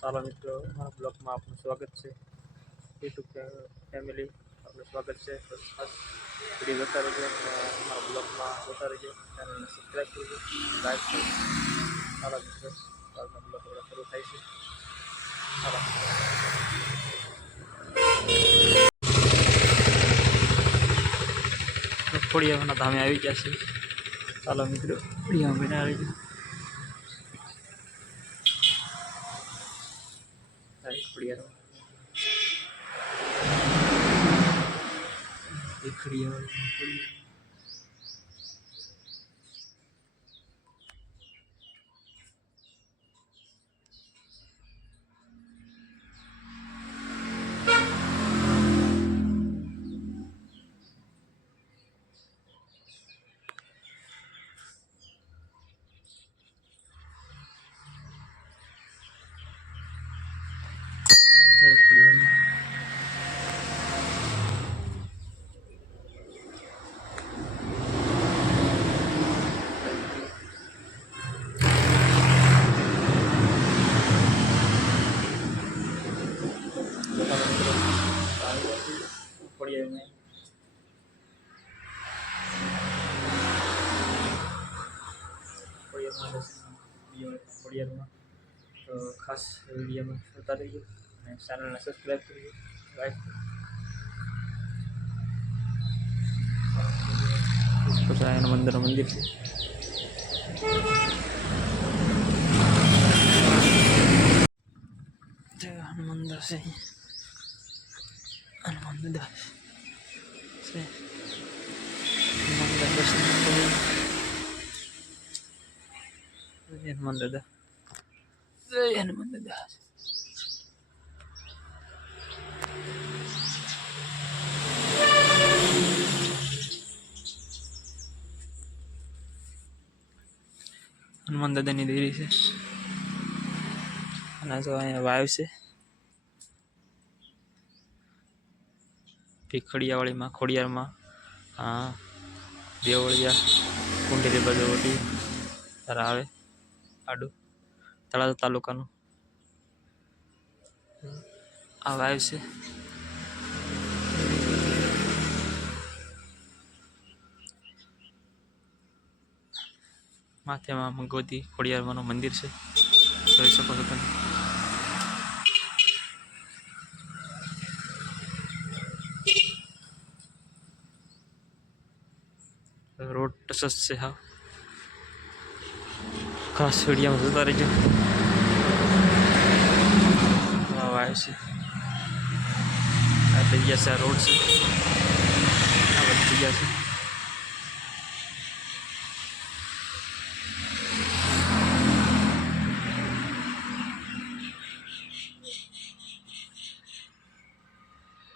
ચાલો મિત્રો, મારા બ્લોગમાં આપનું સ્વાગત છે. યુટ્યુબ ફેમિલી, આપનું સ્વાગત છે. ખાસ વીડિયો જોતા રહેજો મારા બ્લોગમાં જોતા રહેજો. ચેનલને સબસ્ક્રાઈબ કરજો લાઈક કરજો. સારા મિત્રો, કાલનો બ્લોગ હવે શરૂ થાય છે. ચાલો ખોડિયાના ધામે આવી ગયા છે ચાલો મિત્રો ખોડિયા બના એ ખોડિયાર દર્શન તો ખાસ વિડીયોમાં જોતા રહીએ અને ચેનલને સબસ્ક્રાઈબ કરીએ લાઈક મંદિર મંદિર છે હનુમાન દાસ હનુમાન દાસ હનુમાન દાસ જય હનુમાન દાદા જય હનુમાન દાદા હનુમાન દાદાની દેરી છે. અને જો અહીંયા વાવ છે. ભીખડિયાવાળીમાં ખોડિયારમાં હા દેવળિયા કુંડેલી બાજુ તારા આવે. આડું, તળાજા તાલુકાનું. આ વાવ છે માથેમાં ભગવતી ખોડિયારમાંનું મંદિર છે. જોઈ શકો છો તમે. રોડ ટસસ છે, હા. ખાસ વિડીયોમાં જોતા રહેજો આવે છે આ જગ્યા છે આ રોડ છે આ બધી જગ્યા છે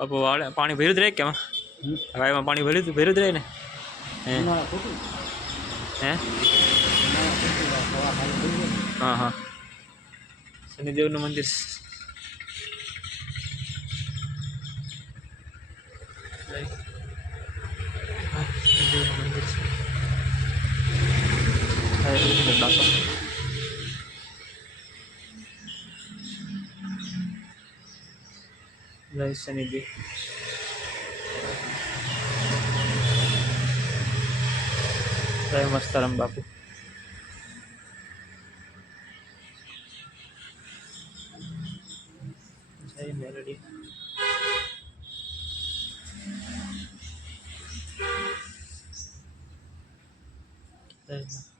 બાપુ વાળે પાણી ભર્યું જ રહે કેમ વાયમાં પાણી ભર્યું ભર્યું જ રહે ને હે હે હા હા શનિદેવનું મંદિર છે. હા, શનિદેવનું મંદિર છે. હા, એ રીતે બાપા. જય શનિદેવ જય મસ્તારામ બાપુ જય મેલડી જય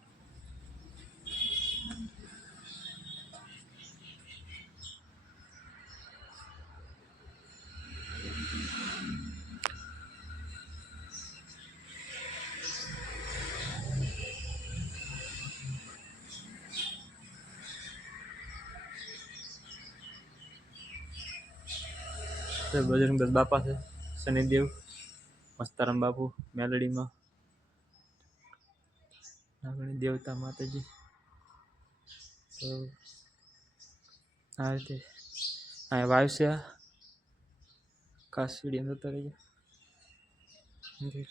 જય બજરંગદાસ બાપા છે, શનિદેવ, મસ્તારામ બાપુ, મેલડીમાં, નાગણી દેવતા માતાજી તો આ રીતે આ વાવ છે. ખાસ વીડિયો જોતા રહીજો મંદિર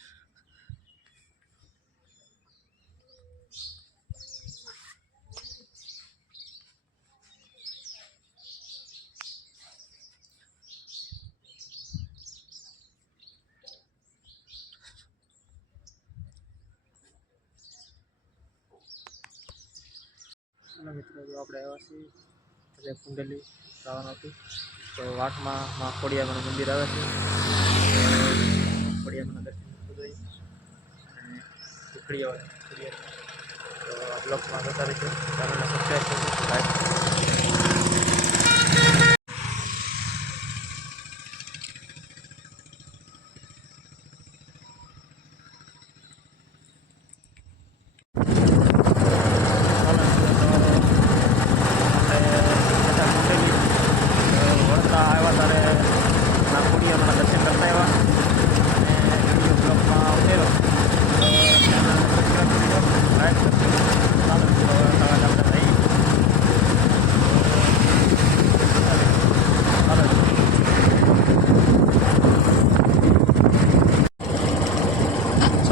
અને મિત્રો, જો આપણે આવ્યા છીએ, એટલે કુંડલી જવાનું હતું. તો વાટમાં માં ખોડિયામાનું મંદિર આવે છે. ખોડિયામાના દર્શન જોઈએ. અને ખોડિયા ખોડિયા તો બ્લોગમાં જતા રહીશું ચેનલને સબસ્ક્રાઈબ કરજો. લાઈક વળતા આવ્યા ત્યારે નાગપુડિયામાં દર્શન કરતા આવ્યા અને વીડિયો બ્લોગમાં ઉતેરો તો ચેનલ સબસ્ક્રાઈબ કરી દો લાઈક કરજો ચાલો મિત્રો હવે સવારે આપણે થઈ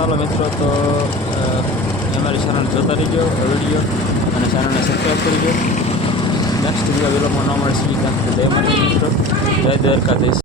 ચાલો મિત્રો, તો અમારી ચેનલ જોતા રહીજો વીડિયો અને ચેનલને સબસ્ક્રાઈબ કરજો નેક્સ્ટ વીડિયો વિડીયોમાં ન મળશે ત્યાં જય માતા મિત્રો. જય દ્વારકાધીશ.